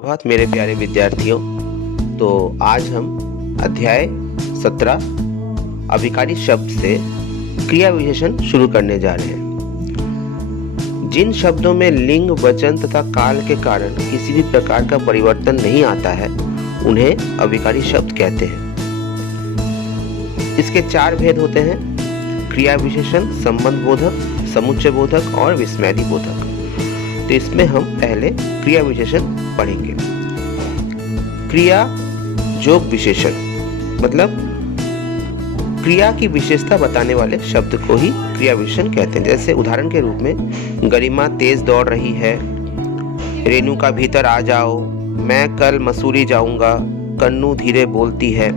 प्रभात मेरे प्यारे विद्यार्थियों। तो आज हम अध्याय 17 अभिकारी शब्द से क्रिया विशेषण शुरू करने जा रहे हैं। जिन शब्दों में लिंग, वचन तथा काल के कारण किसी भी प्रकार का परिवर्तन नहीं आता है उन्हें अभिकारी शब्द कहते हैं। इसके 4 भेद होते हैं: क्रिया विशेषण, संबंध बोधक, समुच्चय बोधक और विस्मयादि बोधक। तो इसमें हम पहले क्रिया विशेषण पढ़ेंगे। क्रिया जोग विशेषण मतलब क्रिया की विशेषता बताने वाले शब्द को ही क्रिया विशेषण कहते हैं। जैसे उदाहरण के रूप में गरिमा तेज दौड़ रही है, रेणुका भीतर आ जाओ, मैं कल मसूरी जाऊंगा, कन्नू धीरे बोलती है।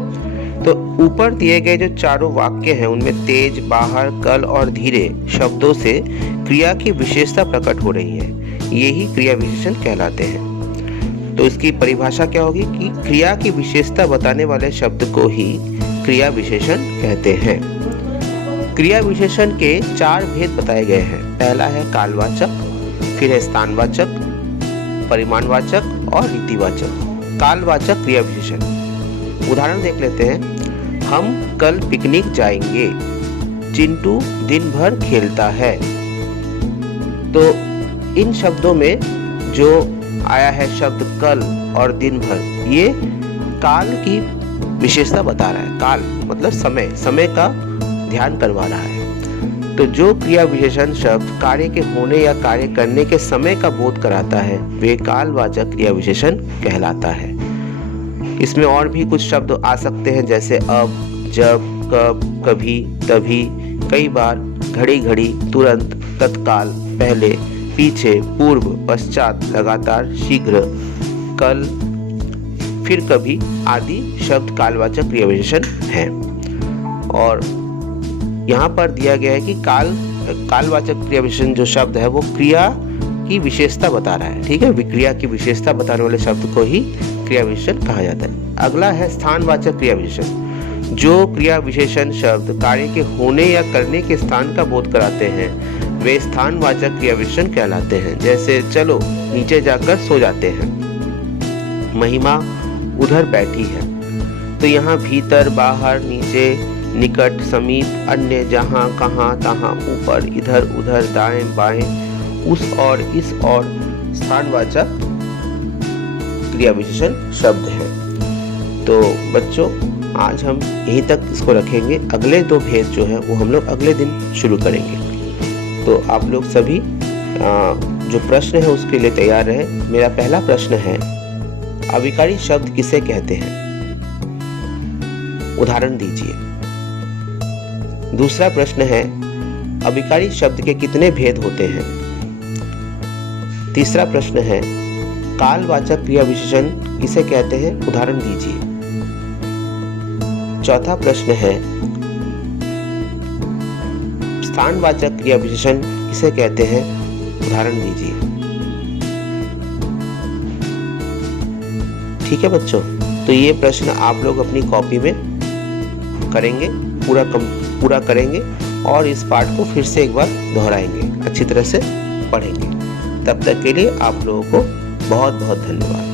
तो ऊपर दिए गए जो चारों वाक्य हैं उनमें तेज, बाहर, कल और धीरे शब्दों से क्रिया की विशेषता प्रकट हो रही है। यही क्रिया विशेषण कहलाते हैं। तो इसकी परिभाषा क्या होगी कि क्रिया की विशेषता बताने वाले शब्द को ही क्रिया विशेषण कहते हैं। क्रिया विशेषण के 4 भेद बताए गए हैं। पहला है कालवाचक, फिर है स्थानवाचक, परिमाणवाचक और रीतिवाचक। कालवाचक क्रिया विशेषण उदाहरण देख लेते हैं। हम कल पिकनिक जाएंगे, चिंटू दिन भर खेलता है। तो इन शब्दों में जो आया है शब्द कल और दिन भर, ये काल की विशेषता बता रहा है। काल मतलब समय का ध्यान करवा रहा है। तो जो क्रिया विशेषण शब्द कार्य के होने या कार्य करने के समय का बोध कराता है वे कालवाचक क्रिया विशेषण कहलाता है। इसमें और भी कुछ शब्द आ सकते हैं जैसे अब, जब, कब, कभी, तभी, कई बार, घड़ी घड़ी, तुरंत, तत्काल, पहले, पीछे, पूर्व, पश्चात, लगातार, शीघ्र, कल, फिर कभी आदि शब्द कालवाचक क्रिया विशेषण हैं। और यहाँ पर दिया गया है कि कालवाचक क्रिया विशेषण जो शब्द है वो क्रिया की विशेषता बता रहा है। ठीक है, क्रिया की विशेषता बताने वाले शब्द को ही क्रिया विशेषण कहा जाता है। अगला है स्थानवाचक क्रिया विशेषण। जो क्रिया विशेषण शब्द कार्य के होने या करने के स्थान का बोध कराते हैं वे स्थानवाचक क्रिया विशेषण कहलाते हैं। जैसे चलो नीचे जाकर सो जाते हैं, महिमा उधर बैठी है। तो यहाँ भीतर, बाहर, नीचे, निकट, समीप, अन्य, जहाँ, कहाँ, तहाँ, ऊपर, इधर, उधर, दाएं, बाएं, उस और, इस और स्थानवाचक क्रिया विशेषण शब्द हैं। तो बच्चों आज हम यहीं तक इसको रखेंगे। अगले 2 भेद जो है वो हम लोग अगले दिन शुरू करेंगे। तो आप लोग सभी जो प्रश्न है उसके लिए तैयार रहे। मेरा पहला प्रश्न है, अभिकारी शब्द किसे कहते हैं? उदाहरण दीजिए। दूसरा प्रश्न है, अभिकारी शब्द के कितने भेद होते हैं? तीसरा प्रश्न है, कालवाचक क्रिया विशेषण किसे कहते हैं? उदाहरण दीजिए। चौथा प्रश्न है, स्थानवाचक क्रिया विशेषण किसे कहते हैं? उदाहरण दीजिए। ठीक है बच्चों, तो ये प्रश्न आप लोग अपनी कॉपी में करेंगे, पूरा करेंगे और इस पाठ को फिर से एक बार दोहराएंगे, अच्छी तरह से पढ़ेंगे। तब तक के लिए आप लोगों को बहुत बहुत धन्यवाद।